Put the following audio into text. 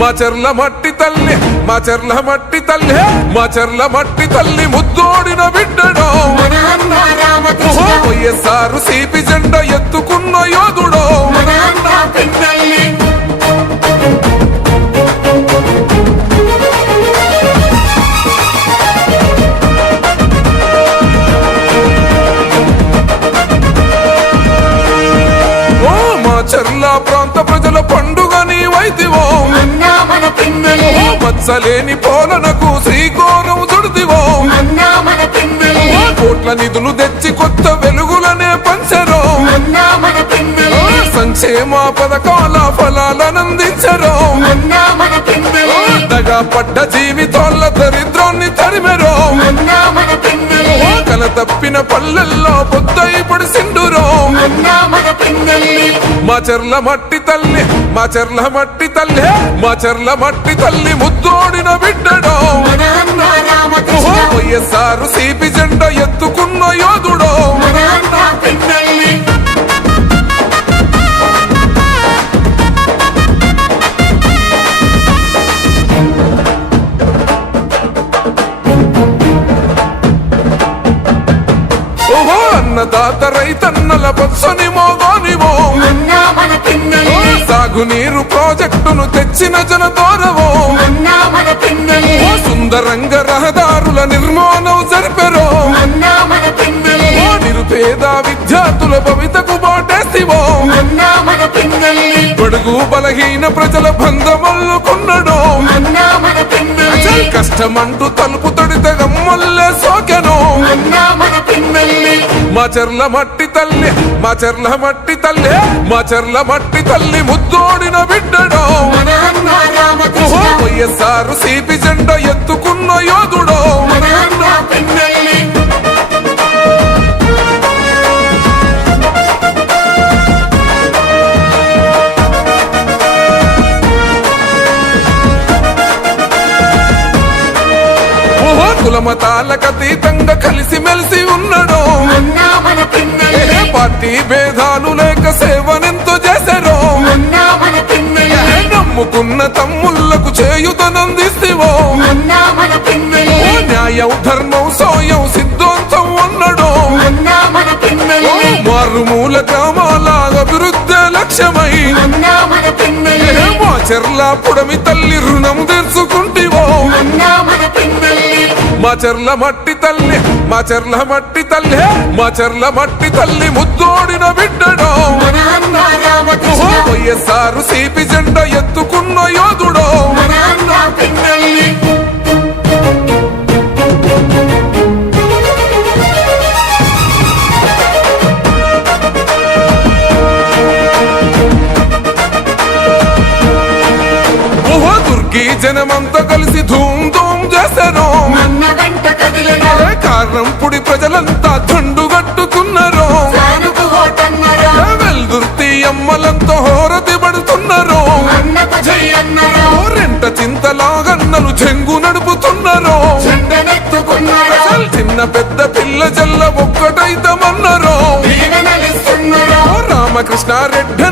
మా చెర్ల మట్టి తల్లి మా చెర్ల మట్టి తల్లి మా చెర్ల మట్టి తల్లి ముద్దోడిన బిడ్డడో. మన వైఎస్ఆర్ సిపి జెండ ఎత్తుకున్న యోధుడో. మా చెర్ల ప్రాంత ప్రజలు అన్న మన పిన్నెల్లి మత్సలేని పోలనకు శ్రీకోరం చుడిదివో అన్న మన పిన్నెల్లి కోట్ల నిధులు తెచ్చి కొత్త వెలుగులనే పంచరో. మన సంక్షేమ పథకాల ఫలాలనందించరో మన పిన్నెల్లి దగా పడ్డ జీవితాల దరిద్రాన్ని తరిమెరో. కల తప్పిన పల్లెల్లో పొద్దై పడిసిండురో అన్న మా చెర్ల మట్టి తల్లి మా చెర్ల మట్టి తల్లి మా చెర్ల మట్టి తల్లి ముద్దోడిన బిడ్డడో. అన్న వైఎస్ఆర్ సిపి జెండ ఎత్తుకున్న యోధుడో. సాగునీరు ప్రాజెక్టును తెచ్చిన జనతోరవో. సుందరంగ రహదారుల నిర్మాణం జరిపెరో. నిరుపేద విద్యార్థుల భవితకు బాటేసివో. బడుగు బలహీన ప్రజల బంధమల్లుకున్నడో కష్టమంటూ తలుపు తడితే గమ్మల్లే సోకెను. మా చెర్ల మట్టి తల్లి మా చెర్ల మట్టి తల్లి మా చెర్ల మట్టి తల్లి ముద్దోడిన వైఎస్ఆర్ సిపి జెండ ఎత్తుకున్న యోధుడో. కులమతాలకు అతీతంగా కలిసి మెలిసి ఉన్నాడో. పార్టీ భేదాలు లేక సేవనెంతో చేశారో. నమ్ముకున్న తమ్ముళ్ళకు న్యాయం ధర్మం సోయం సిద్ధాంతం అన్నడో. మారుమూల గ్రామాల అభివృద్ధి లక్ష్యమై. మా చెర్ల పుడమి తల్లి రుణం తీర్చుకుంటివో. పిన్నెల్లి మా చెర్ల మట్టి తల్లి మా చెర్ల మట్టి తల్లి మా చెర్ల మట్టి తల్లి ముద్దోడిన బిడ్డడో. వైఎస్ఆర్ సిపి జెండ ఎత్తుకున్న యోధుడో. దుర్గి జనమంతా కలిసి ధూమ్ ధూమ్ చేశారు కారణం? పుడి ప్రజలంతా దండు కట్టుకున్నారు. వెల్దుర్తి అమ్మలంతా హోరతి పడుతున్నారు. రెంట చింతలాగన్నలు చెంగు నడుపుతున్నారు. చిన్న పెద్ద పిల్ల జల్ల ఒక్కటైతమన్నారు. రామకృష్ణారెడ్డి